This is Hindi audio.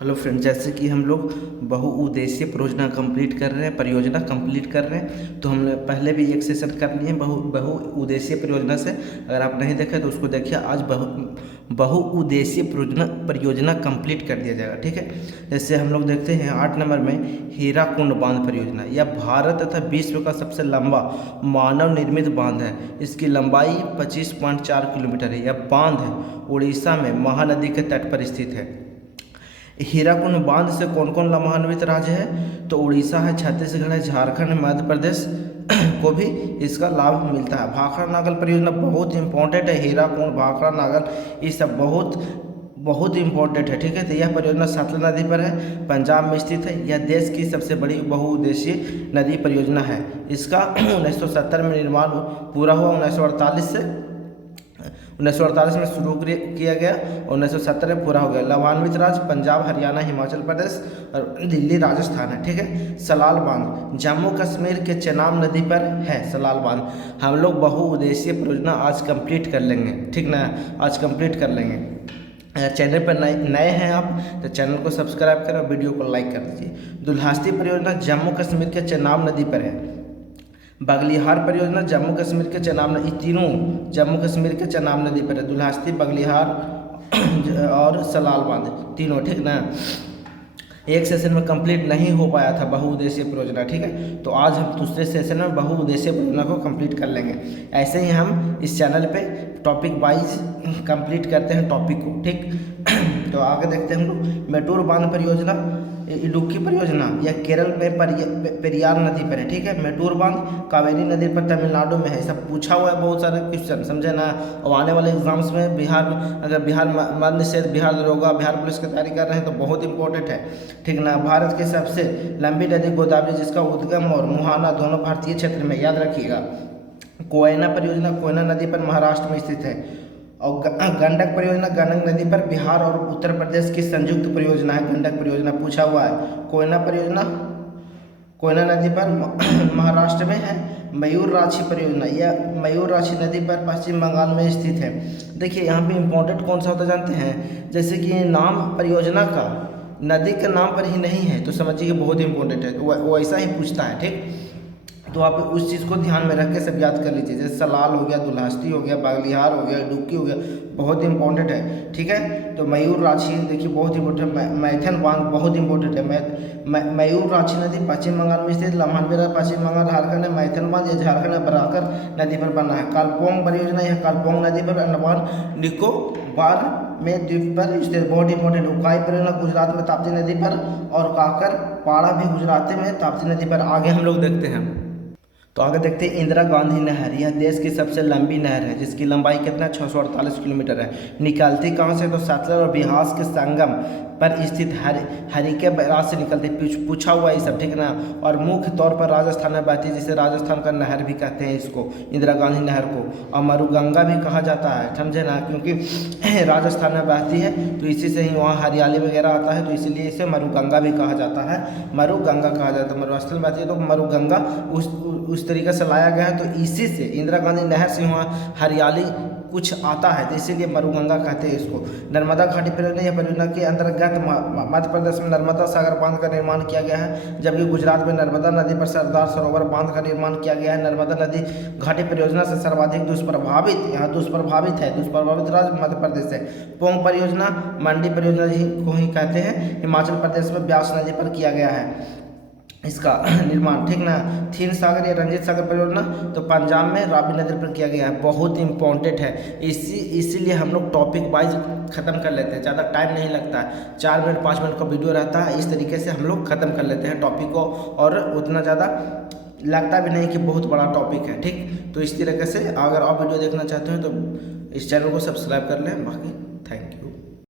हेलो फ्रेंड, जैसे कि हम लोग बहुउद्देशीय परियोजना कंप्लीट कर रहे हैं। तो हमने पहले भी एक सेशन कर लिए बहुउद्देशीय परियोजना से। अगर आप नहीं देखे तो उसको देखिए। आज बहुउद्देशीय परियोजना कंप्लीट कर दिया जाएगा। ठीक है, जैसे हम लोग देखते हैं 8 नंबर में हीराकुंड बांध परियोजना। यह भारत तथा विश्व का सबसे लंबा मानव निर्मित बांध है। इसकी लंबाई 25.4 किलोमीटर है। यह बांध उड़ीसा में महानदी के तट पर स्थित है। हीराकुंड बांध से कौन कौन लाभान्वित राज्य है? तो उड़ीसा है, छत्तीसगढ़ है, झारखंड, मध्य प्रदेश को भी इसका लाभ मिलता है। भाखड़ा नागल परियोजना बहुत इंपॉर्टेंट है। हीराकुंड, भाखड़ा नागल, ये सब बहुत इंपॉर्टेंट है। ठीक है, तो यह परियोजना सतलज नदी पर है, पंजाब में स्थित है। यह देश की सबसे बड़ी बहुउद्देशीय नदी परियोजना है। इसका 1970 में निर्माण पूरा हुआ। 1948 में शुरू किया गया, 1970 में पूरा हो गया। लाभान्वित राज्य पंजाब, हरियाणा, हिमाचल प्रदेश और दिल्ली, राजस्थान है। ठीक है, सलाल बांध जम्मू कश्मीर के चेनाब नदी पर है। सलाल बांध हम लोग बहुउद्देशीय परियोजना आज कंप्लीट कर लेंगे। ठीक ना, आज कंप्लीट कर लेंगे। अगर चैनल पर नए हैं आप तो चैनल को सब्सक्राइब करें और वीडियो को लाइक कर दीजिए। दुल्हास्ती परियोजना जम्मू कश्मीर के चेनाब नदी पर है। बगलिहार परियोजना जम्मू कश्मीर के चेनाब नदी, तीनों जम्मू कश्मीर के चेनाब नदी पर है। दुल्हास्ती, बगलिहार और सलाल बांध तीनों। ठीक ना, एक सेशन में कंप्लीट नहीं हो पाया था बहुउद्देशीय परियोजना। ठीक है, तो आज हम दूसरे सेशन में बहुउद्देशीय परियोजना को कंप्लीट कर लेंगे। ऐसे ही हम इस चैनल पे टॉपिक वाइज कंप्लीट करते हैं टॉपिक को। ठीक, तो आगे देखते हैं हम लोग। मेटूर बांध परियोजना, इडुक्की परियोजना, यह केरल में पेरियार नदी पर है। ठीक है, मेटूर बांध कावेरी नदी पर तमिलनाडु में है। सब पूछा हुआ है, बहुत सारे क्वेश्चन, समझे ना। और आने वाले एग्जाम्स में अगर बिहार मध्य से बिहार दरोगा, बिहार पुलिस की तैयारी कर रहे हैं तो बहुत इंपॉर्टेंट है। ठीक ना, भारत की सबसे लंबी नदी गोदावरी, जिसका उद्गम और मुहाना दोनों भारतीय क्षेत्र में, याद रखिएगा। कोयना परियोजना कोयना नदी पर महाराष्ट्र में स्थित है। और गंडक परियोजना गंडक नदी पर बिहार और उत्तर प्रदेश की संयुक्त परियोजना है। गंडक परियोजना पूछा हुआ है। कोयना परियोजना कोयना नदी पर महाराष्ट्र में है। मयूर राछी परियोजना, यह मयूर राछी नदी पर पश्चिम बंगाल में स्थित है। देखिए यहाँ पे इम्पोर्टेंट कौन सा होता जानते हैं? जैसे कि नाम परियोजना का नदी के नाम पर ही नहीं है तो समझिए कि बहुत इंपॉर्टेंट है, वो ऐसा ही पूछता है। ठीक, तो आप उस चीज़ को ध्यान में रख के सब याद कर लीजिए। जैसे सलाल हो गया, दुल्हास्ती हो गया, बगलिहार हो गया, इडुक्की हो गया, बहुत इंपॉर्टेंट है। ठीक है, तो मयूर राछी देखिए बहुत इंपॉर्टेंट है। मैथन बांध बहुत इंपॉर्टेंट है। मयूर राछी नदी पश्चिम बंगाल में स्थित। लाभान्वित पश्चिम बंगाल, झारखंड है। मैथन बांध यह झारखंड में बराकर नदी पर बना है। कालपोंग परियोजना, यह कालपोंग नदी पर अंडमान निकोबार में द्वीप पर स्थित, बहुत इंपॉर्टेंट। उकाई परियोजना गुजरात में ताप्ती नदी पर, और काकर पाड़ा भी गुजरात में ताप्ती नदी पर। आगे हम लोग देखते हैं। तो आगे देखते हैं इंदिरा गांधी नहर। यह देश की सबसे लंबी नहर है, जिसकी लंबाई कितना 648 किलोमीटर है। निकलती कहाँ से? तो सतलज और बिहार के संगम पर स्थित हरिके बैराज से निकलती। पूछा हुआ ये सब। ठीक ना, और मुख्य तौर पर राजस्थान में बहती है, जिसे राजस्थान का नहर भी कहते हैं इसको, इंदिरा गांधी नहर को। और मरुगंगा भी कहा जाता है, समझे ना, क्योंकि राजस्थान में बहती है तो इसी से ही वहाँ हरियाली वगैरह आता है, तो इसीलिए इसे मरुगंगा भी कहा जाता है। मरुगंगा कहा जाता है, मरुस्थल में बहती है तो मरुगंगा उस तरीके से लाया गया है। तो इसी से इंदिरा गांधी नहर से वहाँ हरियाली कुछ आता है, तो इसीलिए मरुगंगा कहते हैं इसको। नर्मदा घाटी परियोजना, यह परियोजना के अंतर्गत मध्य प्रदेश में नर्मदा सागर बांध का निर्माण किया गया है, जबकि गुजरात में नर्मदा नदी पर सरदार सरोवर बांध का निर्माण किया गया है। नर्मदा नदी घाटी परियोजना से सर्वाधिक दुष्प्रभावित राज्य मध्य प्रदेश है। पोंग परियोजना मंडी परियोजना को ही कहते हैं, हिमाचल प्रदेश में ब्यास नदी पर किया गया है इसका निर्माण। ठीक ना, थिन सागर या रंजीत सागर परियोजना तो पंजाब में रावी नदी पर किया गया है। बहुत इंपॉर्टेंट है, इसीलिए हम लोग टॉपिक वाइज ख़त्म कर लेते हैं, ज़्यादा टाइम नहीं लगता है। 4 मिनट 5 मिनट का वीडियो रहता है, इस तरीके से हम लोग ख़त्म कर लेते हैं टॉपिक को, और उतना ज़्यादा लगता भी नहीं कि बहुत बड़ा टॉपिक है। ठीक, तो इस तरीके से अगर आप वीडियो देखना चाहते हो तो इस चैनल को सब्सक्राइब कर लें। बाकी